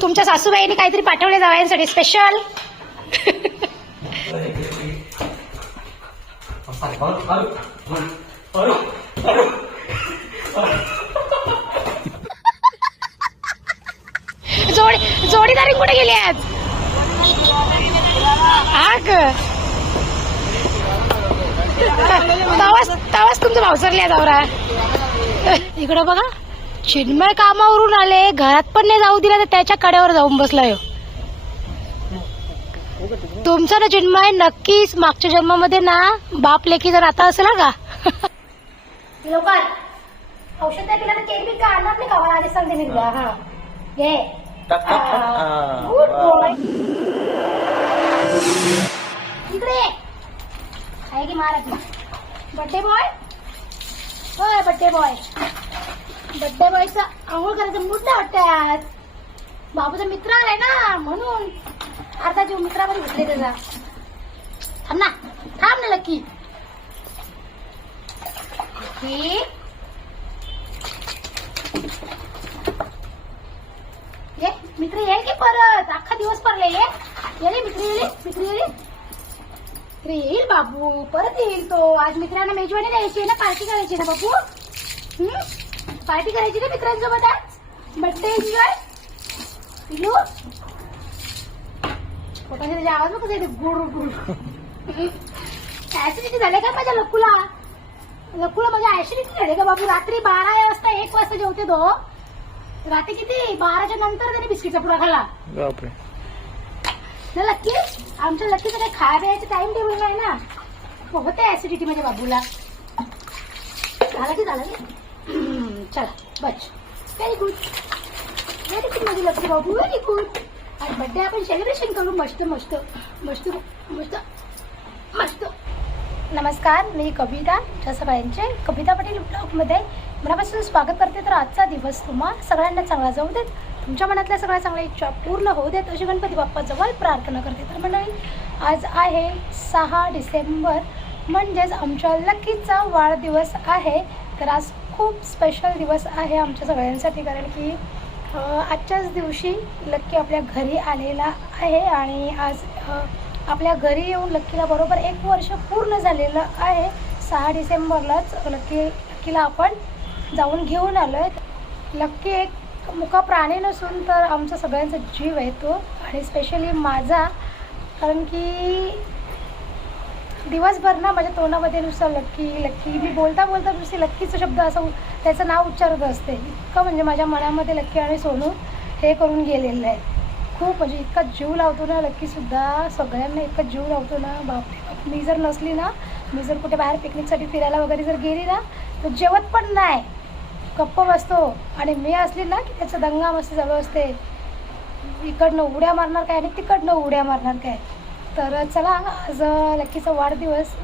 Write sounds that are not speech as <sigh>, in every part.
तुमच्या सासूबाईने काहीतरी पाठवले जावयांसाठी स्पेशल जोडी जोडीदारी कुठे गेली आज? हा तवाच तुमचं भावसरले दौरा इकडं बघा. चिन्मय कामावरून आले. घरात पण नाही जाऊ दिला तर त्याच्या कड्यावर जाऊन बसलाय. तुमचा ना चिन्मय नक्कीच मागच्या जन्मामध्ये ना बाप लेखी जर आता असेल ना का? लोक औषध नाही पिला तर केक बी का आणणार नाही का? मला आधी सांगते मी तुला. हा. घे गुड बॉय. इकडे ये. आहे की महाराज बड्डे बॉय? होय बड्डे बॉय. बड्डे बॉयचा आंघोळ करायचं मूड नाही वाटतं आज बाबूचा मित्र आलाय ना म्हणून. अर्धा जीव मित्रामध्ये घेतले त्याचा. थांब ना थांब ना लक्की ये मित्र येईल की परत? अख्खा दिवस पडले ये. येले मित्र येले मित्र येले मित्र येईल बाबू परत येईल तो. आज मित्रांना मेजवानी द्यायची ना पार्टी करायची ना बाबू? हम्म? पार्टी करायची ना मित्रांसोबत आज? बर्थडे एन्जॉय पिलू पोटाने त्याचे आवाज बघ कसे गुड गुड ऍसिडिटी झाले का माझ्या लक्कूला? लक्कूला माझ्या ऍसिडिटी झाले का बाबू? रात्री बारा वाजता एक वाजता जेवते तो. रात्री किती? बाराच्या नंतर त्याने बिस्किटचा पुडा खाल्ला. ना लक्की? आमच्या लक्कीचं काही खाया प्यायचं टाइम टेबल नाही ना. होते ऍसिडिटी माझ्या बाबूला. झालं की झालं चला बच व्हेरी गुड व्हेरी गुड माझी लक्ष बाबू व्हेरी गुड आज बड्डे आपण सेलिब्रेशन करू मस्त मस्त मस्त मस्त मस्त. नमस्कार मी कविता जसबाईंचे कविता पाटील ब्लॉगमध्ये मनापासून स्वागत करते. तर आजचा दिवस तुम्हा सगळ्यांना चांगला जाऊ देत. तुमच्या मनातल्या सगळ्या चांगल्या इच्छा पूर्ण होऊ देत. अशी गणपती बाप्पाजवळ प्रार्थना करते. तर मंडळी आज आहे सहा डिसेंबर. म्हणजेच आमच्या लक्कीचा वाढदिवस आहे. तर आज खूप स्पेशल दिवस आहे आमच्या सगळ्यांसाठी कारण की आजच्याच दिवशी लक्की आपल्या घरी आलेला आहे आणि आज आपल्या घरी येऊन लक्कीला बरोबर एक वर्ष पूर्ण झालेलं आहे. सहा डिसेंबरलाच लक्की लक्कीला आपण जाऊन घेऊन आलो आहे लक्की एक मुका प्राणी नसून तर आमचा सगळ्यांचा जीव आहे तो. आणि स्पेशली माझा कारण की दिवसभर ना माझ्या तोंडामध्ये नुसतं लक्की लक्की मी बोलता बोलता नुसती लक्कीचं शब्द असं त्याचं नाव उच्चारत असते. इतकं म्हणजे माझ्या मनामध्ये लक्की आणि सोनू हे करून गेलेलं आहे खूप म्हणजे इतका जीव लावतो ना लक्कीसुद्धा सगळ्यांना इतका जीव लावतो ना. बापरे बाप. मी जर नसली ना मी जर कुठे बाहेर पिकनिकसाठी फिरायला वगैरे जर गेली ना तर जेवत पण नाही. गप्प बसतो. आणि मी असली ना की त्याचा दंगा मस्त चालू असते. इकडनं उड्या मारणार काय आणि तिकडनं उड्या मारणार काय? तर चला आज लक्कीचा वाढदिवस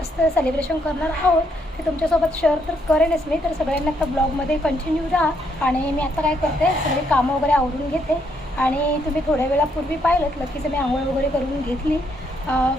असं सेलिब्रेशन करणार आहोत. ते तुमच्यासोबत शेअर तर करेनच मी. तर सगळ्यांना आता ब्लॉगमध्ये कंटिन्यू राहा आणि मी आता काय करते सगळी कामं वगैरे आवरून घेते. आणि तुम्ही थोड्या वेळापूर्वी पाहिलं लक्कीचं मी आंघोळ वगैरे करून घेतली.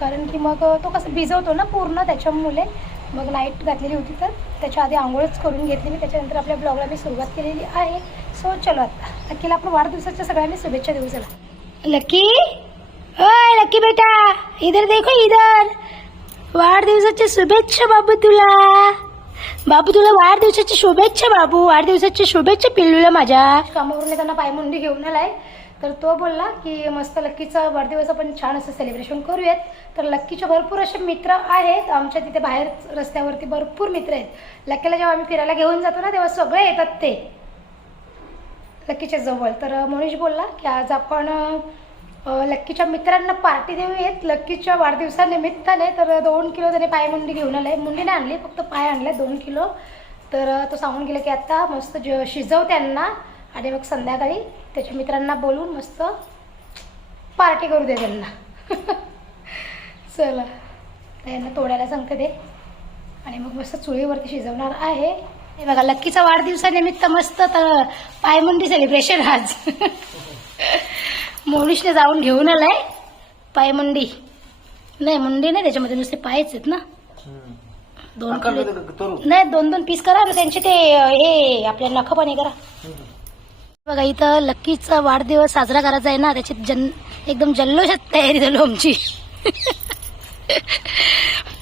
कारण की मग तो कसं भिजवतो ना पूर्ण त्याच्यामुळे. मग नाईट घातलेली होती तर त्याच्या आधी आंघोळच करून घेतली मी. त्याच्यानंतर आपल्या ब्लॉगला मी सुरुवात केलेली आहे. सो चलो आता. लक्कीला आपण वाढदिवसाच्या सगळ्यांनी शुभेच्छा देऊ चला. लक्की ओय लक्की बेटा. इधर देखो इधर. वाढदिवसाच्या शुभेच्छा बाबू तुला. बाबू तुला वाढदिवसाच्या शुभेच्छा बाबू. वाढदिवसाच्या शुभेच्छा पिल्लूला माझ्या. कामावरून त्यांना पायमुंडी घेऊन आलाय. तर तो बोलला की मस्त लक्कीचा वाढदिवस आपण छान असं सेलिब्रेशन करूयात. तर लक्कीचे भरपूर असे मित्र आहेत. आमच्या तिथे बाहेर रस्त्यावरती भरपूर मित्र आहेत. लक्कीला जेव्हा आम्ही फिरायला घेऊन जातो ना तेव्हा सगळे येतात ते. लक्कीच्या जवळ. तर मनीष बोलला की आज आपण लक्कीच्या मित्रांना पार्टी देऊयात लक्कीच्या वाढदिवसानिमित्ताने तर दोन किलो त्याने पायमुंडी घेऊन आले मुंडीने आणली फक्त पाय आणले दोन किलो. तर तो सांगून गेला की आता मस्त ज शिजव त्यांना आणि मग संध्याकाळी त्याच्या मित्रांना बोलून मस्त पार्टी करू दे त्यांना. <laughs> चला. त्यांना तोडायला सांगते ते. आणि मग मस्त चुळीवरती शिजवणार आहे. हे बघा लक्कीचा वाढदिवसानिमित्त मस्त तर पायमुंडी सेलिब्रेशन आज. <laughs> मोनिशने जाऊन घेऊन आलाय. पायमुंडी नाही मुंडी नाही त्याच्यामध्ये नुसते पायच आहेत ना. दोन किलो नाही दोन दोन पीस करा ना त्यांचे ते हे आपल्या नख पण करा. बघा इथं लक्कीचा वाढदिवस साजरा करायचा आहे ना त्याची जन एकदम जल्लोषात तयारी झालो आमची.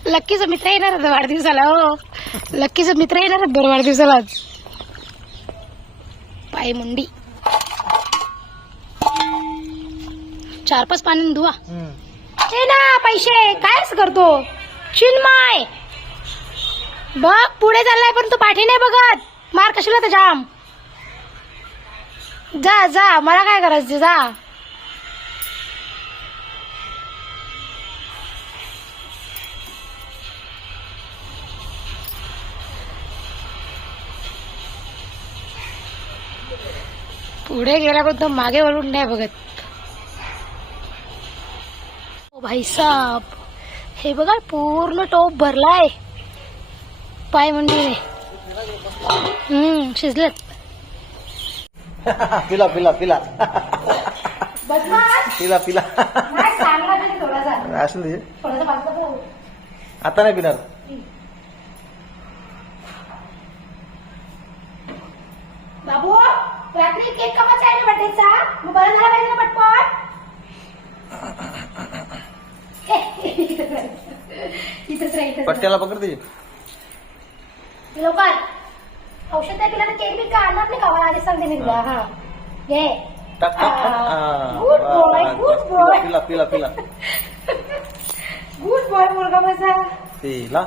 लक्कीचा मित्र येणार होता वाढदिवसाला हो. लक्कीचा मित्र येणार होता बरं वाढदिवसाला. आज. पाय मुंडी. चार पाच पाण्याने धुवा. ए ना पैसे काय असं करतो? चिन्मय! बघ पुढे चाललाय पण तू पाठी नाही बघत. मार कशाला तर जाम जा जा मला काय करायचं जा. पुढे गेला पण तो मागे वळून नाही बघत. ओ भाई साहब हे बघा पूर्ण टोप भरलाय. पाय मंडीने हम्म शिजलेत. <laughs> पिला पिला पिला. बदमाश. पिला पिला. असं दे. आता नाही पिणार. बाबू रात्री केक कमाचा आहे ना बर्थडेचा मग बरं झाला पाहिजे ना पट्ट्याला पकड त्याची लवकर. औषध नाही पिला तर केक बी का? आणणार नाही का? आधी सांगते मी तुला. हा. घे टाक टाक टाक. गुड बॉय बस, गुड बस. बॉय पिला पिला पिला. गुड बॉय मुलगा माझा. पिला.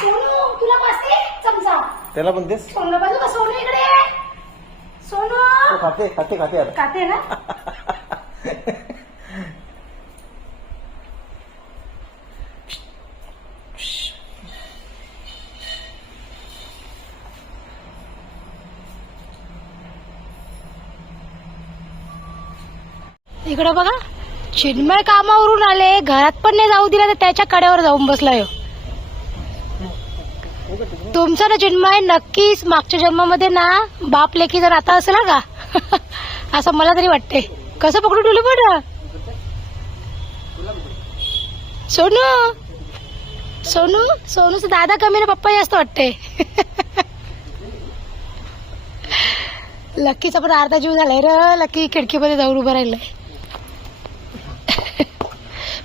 सोनू तुला पाचते चमचा. त्याला पण तेच सोनू बाजू का सोनू इकडे. सोनू. खाते खाते खाते आता. खाते ना? <laughs> इकडे बघा. चिन्मय कामावरून आले. घरात पण नाही जाऊ दिला तर त्याच्या कड्यावर जाऊन बसलाय. ह्यो. तुमचा ना चिन्मय नक्कीच मागच्या जन्मामध्ये ना बाप लेखी जर आता असेल ना का? <laughs> असं मला तरी वाटते कसं पकडून ठेवलं पण सोनू. सोनू सोनूचं दादा कमी ना पप्पा जास्त वाटते <laughs> लक्कीचा पण अर्धा जीव झालाय र. लक्की खिडकीमध्ये जाऊन उभं राहिलंय.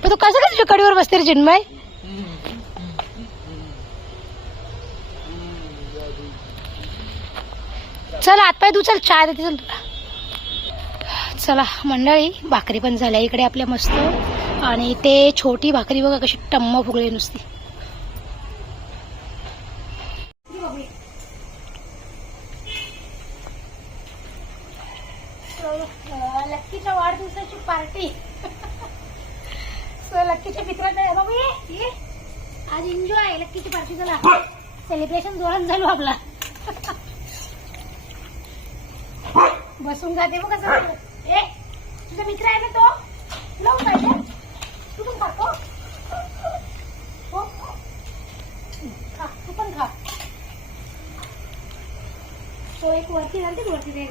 पण तू कसं काय तुझ्या कडीवर बसते रे चिन्मय? चल आतपाय तू चल चहा देते चल तुला. चला मंडळी भाकरी पण झाल्या. इकडे आपल्या मस्त. आणि ते छोटी भाकरी बघा कशी टम्म फुगली नुसती लक्कीच्या वाढदिवसाची पार्टी सो लक्कीच्या मित्रांना बाबू ये ये आज एन्जॉय लक्कीची पार्टी चला. सेलिब्रेशन जोरात झालो आपला. बसून जाते बघ कसं ए तुझा मित्र आहे ना तो? लावून पाहिजे तू पण खातो खा. तू पण खा. तो एक वरती घालते वरती नाही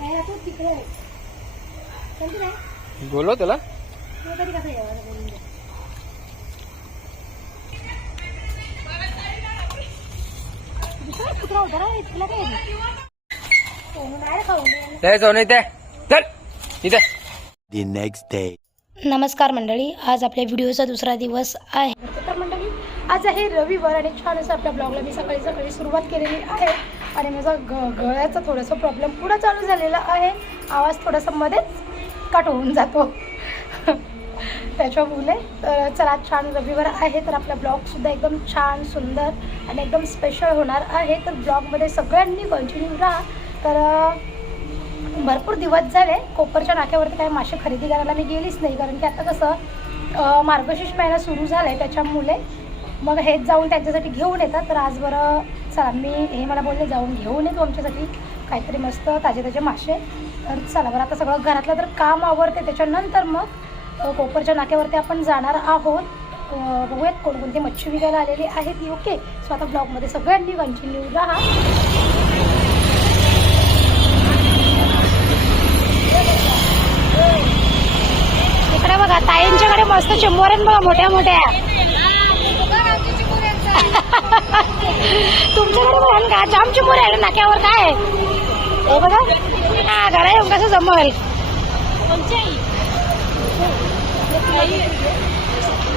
नाही राहतो तिकडे बोलव त्याला. तो तरी कसा जेवायला बोलून नमस्कार मंडळी आज आपल्या व्हिडिओचा दुसरा दिवस आहे. तर मंडळी आज आहे रविवार आणि छान असं आपल्या ब्लॉगला मी सकाळी सकाळी सुरुवात केलेली आहे. आणि माझा ग गळ्याचा थोडासा प्रॉब्लेम पुढं चालू झालेला आहे. आवाज थोडासा मध्येच कट होऊन जातो. त्याच्यामुळे तर चला छान रविवार आहे तर आपला ब्लॉगसुद्धा एकदम छान सुंदर आणि एकदम स्पेशल होणार आहे. तर ब्लॉगमध्ये सगळ्यांनी कंटिन्यू राहा. तर भरपूर दिवस झाले कोपरच्या नाक्यावरती काही मासे खरेदी करायला मी गेलीच नाही. कारण की आता कसं मार्गशीर्ष महिना सुरू झाला आहे त्याच्यामुळे. मग हेच जाऊन त्यांच्यासाठी घेऊन येतात. तर आज बरं चला मी हे मला बोलले जाऊन घेऊन येतो आमच्यासाठी काहीतरी मस्त ताजे ताजे मासे. तर चला बरं आता सगळं घरातलं तर काम आवडते त्याच्यानंतर मग कोपरच्या नाक्यावरती आपण जाणार आहोत. बघूयात कोणकोणती मच्छी विकायला आलेली आहे ती ओके. सो आता ब्लॉगमध्ये सगळ्यांनी कंटिन्यू राहा. इकडे बघा ताईंच्याकडे मस्त चिंबोऱ्यान बघा मोठ्या मोठ्या. <laughs> तुमच्याकडे बघा का? जाम चिंबोर आहे नाक्यावर काय? हे बघा. हा घरा येऊन कसं जमल.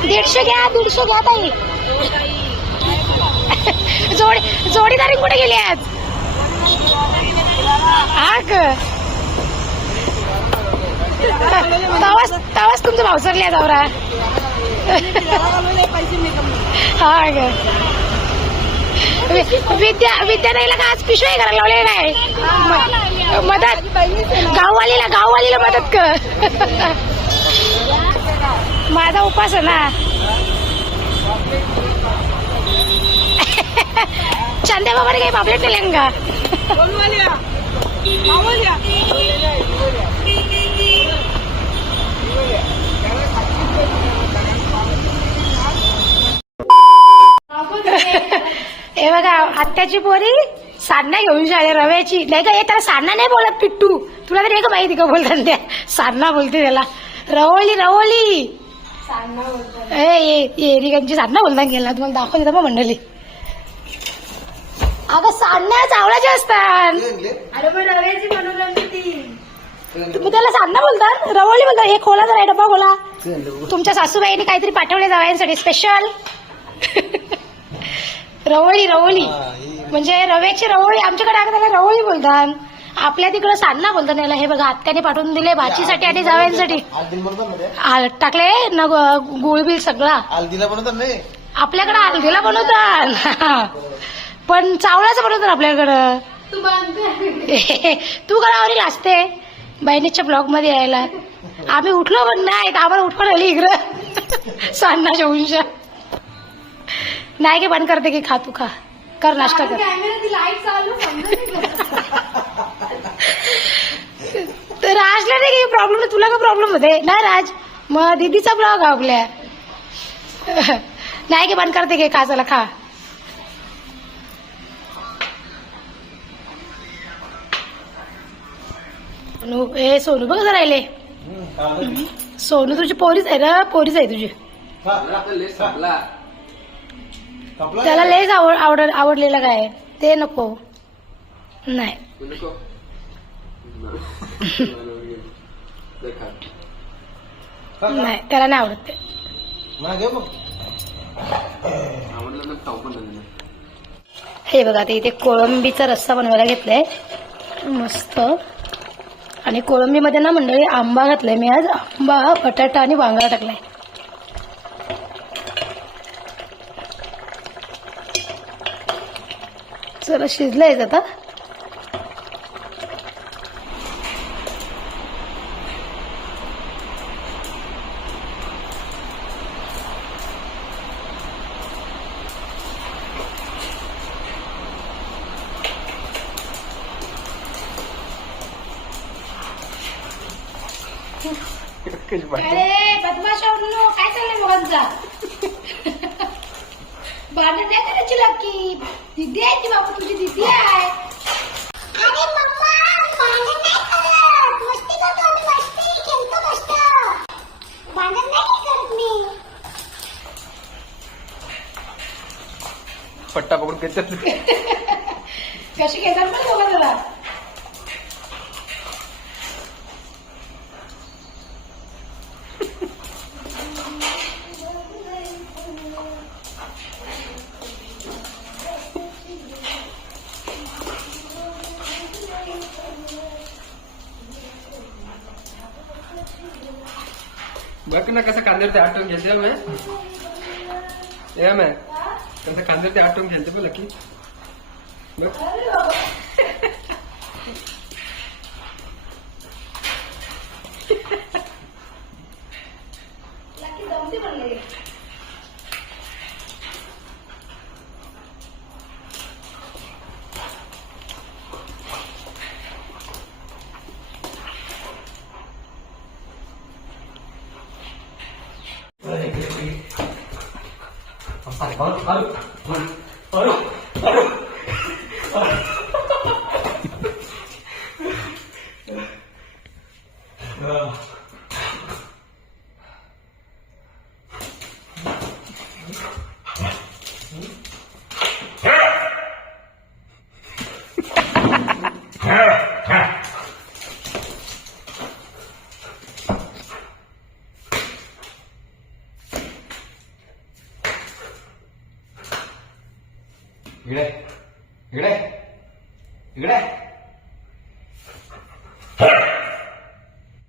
दीडशे घ्या दीडशे घ्या ताई. जोडी जोडीदारी कुठे गेली आज? हा तवाच तवाच तुमचं भावसरले आहे दौरा हा ग. विद्या विद्याताईला का आज पिशवी करायला लावले नाही? मदत. गाववालीला गाववालीला मदत कर माझा उपास आहे ना. <laughs> चंद्या बाबाने काही पापलेट नेले का? <laughs> हे बघा आत्याची पोरी साधना घेऊन शाळे रव्याची. नाही का हे त्याला साधना नाही बोलत पिट्टू. तुला तरी एक माहिती का बोलतात त्या? साधना बोलते त्याला. रवळी रवळी एरिकांची साधना बोलतात गेला तुम्हाला दाखवते मग मंडळी. अगं साधना चावळाच्या असतात. तुम्ही त्याला साधना बोलतात. रवळी बोलतात. हे खोला जरा हे डब्बा खोला. तुमच्या सासूबाईने काहीतरी पाठवले जावयांसाठी स्पेशल <laughs> रवळी रवळी. म्हणजे रव्याची रवळी आमच्याकडे अगं त्याला रवळी बोलतात. आपल्या तिकडे साधना बोलतात त्याला हे बघा आत्याने पाठवून दिले भाचीसाठी आणि जावयांसाठी. आलदिल बनवतात ना ते. आ, टाकले न ग- गुळबिल सगळा. आलदिला बनवतात नाही आपल्याकडे बनवतात. पण चावळाचं बनवतात आपल्याकडं. तू <laughs> गळावरील असते बहिणीच्या ब्लॉगमध्ये यायला. आम्ही उठलो पण नाही तर आम्हाला उठवून आली इकडं. सान्नाच्या उंशा नाही की बंद करते की खा तू खा. कर नाश्ता कर. कॅमेरा लाइट चालू समजत तर राजला नाही काही प्रॉब्लेम तुला का प्रॉब्लेम होते? नाही राज मग दीदीचा ब्लॉग आपल्या नाही की बंद करते घे खा खा. सोनू ए सोनू बघ राहिले सोनू तुझी पोरीच आहे ना? पोरीच आहे तुझी. त्याला लयच आवड आवड आवडलेलं काय ते नको. नाही. <laughs> नाही. त्याला नाही आवडत ते. हे बघा आता इथे कोळंबीचा रस्सा बनवायला घेतलाय. मस्त. आणि कोळंबीमध्ये ना मंडळी आंबा घातलाय. मी आज आंबा बटाटा आणि वांगा टाकलाय. चला शिजलंय आता. अरे बदमाशा म्हणून. काय चाललंय मुलांचा? भांडण नाही करायची दिदी आहे ती बाबा तुझी दिदी आहे. पट्टा पकडून घेतात कशी घेतात पण बघा जरा बघ ना कसं कांद्यावर ते आठवून घेतलं मग मॅ कसं कांद्यावर ते आठवून घ्यायचं बोला की म्हणले. 还有